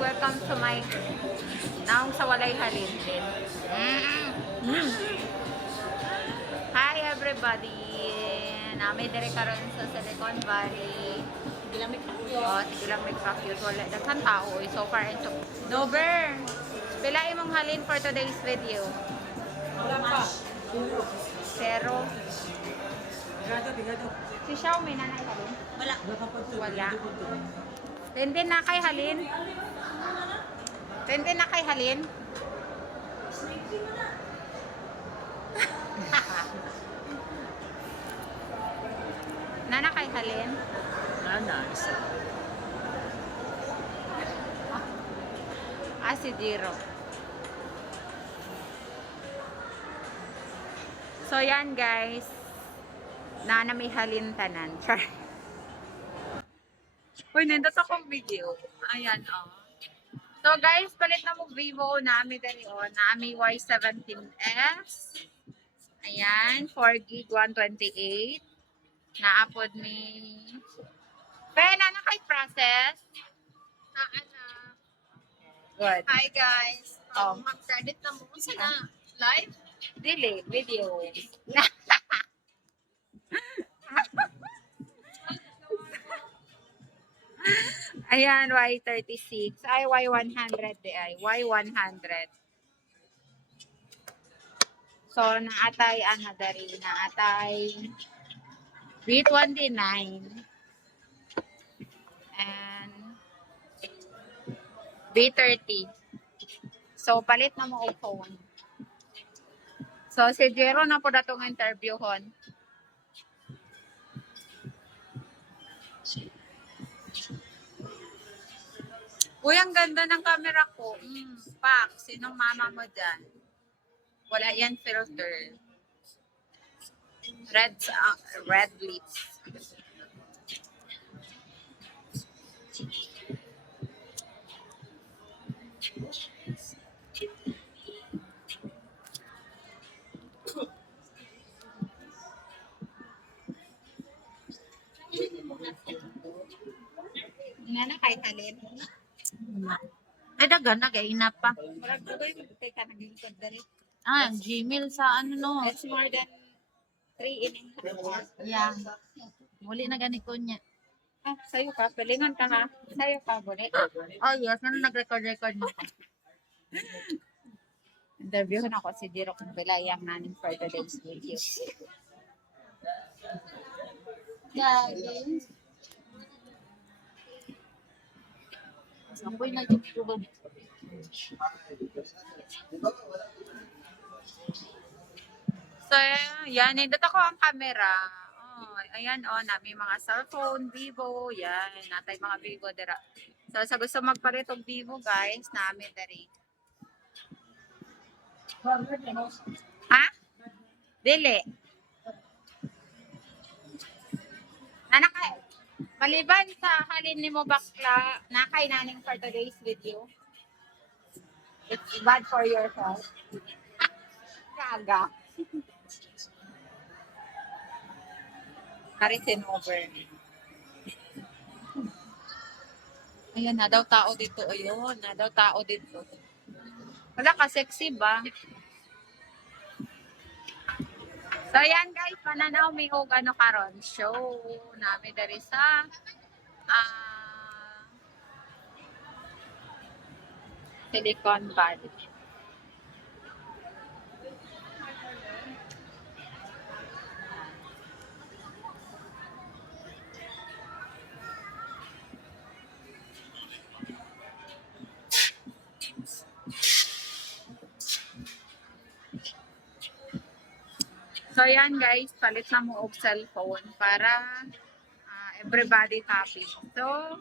Welcome to my naong sa walay halin din. Hi everybody! Nami dire karon sa Silicon Valley. Lamig po Oh, sige lang may cute. Wala daghan tao so far and so. Dover. Pila imong halin for today's video? Wala pa. Zero. Bigado. Si Xiaomi na halin? Wala. Wala. Tenden na kay halin? Tenden na kay halin? Nana kay halin? Nana, isa. Si Jiro. So yan guys. Nana may halin tanan. Char. Uy, nandito akong video. Ayan, oh. So guys, palit na mo Vivo nami dari on. Nami Y17S. Ayan, 4GB 128. Naapod ni Pena na kay process. Na ana. Good. Hi guys. Oh. Mag-credit na mo. Isa na. Live? Dili, video. Ayan, Y36. Ay, Y100 di ay. Y100. So, naatay, ano dari, naatay B29. And B30. So, palit na mo og phone. So, si Jero na po datong interviewon. Uy, ang ganda ng camera ko. Pak, sinong mama mo dyan? Wala yan filter. Red lips. Nana kay halin. Ay, dagan. Nag-ainap pa. Murag dugay mo kay ka nagingkod dali. Ah, Gmail sa ano no. It's more than 3 in Yeah. Muli na gani ko niya. Ah, sayo ka. Palingon ka ha. Sayo ka, buli. Oh yes, ano nag-record mo? Interviewin ako si Jiro kung bilayang nanin for today's video. Guys. Ako'y nag-YouTube. So, yan. Nindot ako ang camera. Oh, ayan, oh, nami mga cellphone, Vivo, yan. Natay mga Vivo dira. So, sa gusto magparitong Vivo, guys, nami dari. Ha? Dili. Nanakay. Maliban sa halin ni mo bakla, nakay naning for today's video. It's bad for your health. Kaga. Karisin over. Ayan, na daw tao dito. Ayun, na daw tao dito. Wala ka, sexy ba? So, yan guys, pananaw may og ano karon show namin dari sa Silicon Valley. So, yan guys, palit na mo og cellphone para everybody happy. So,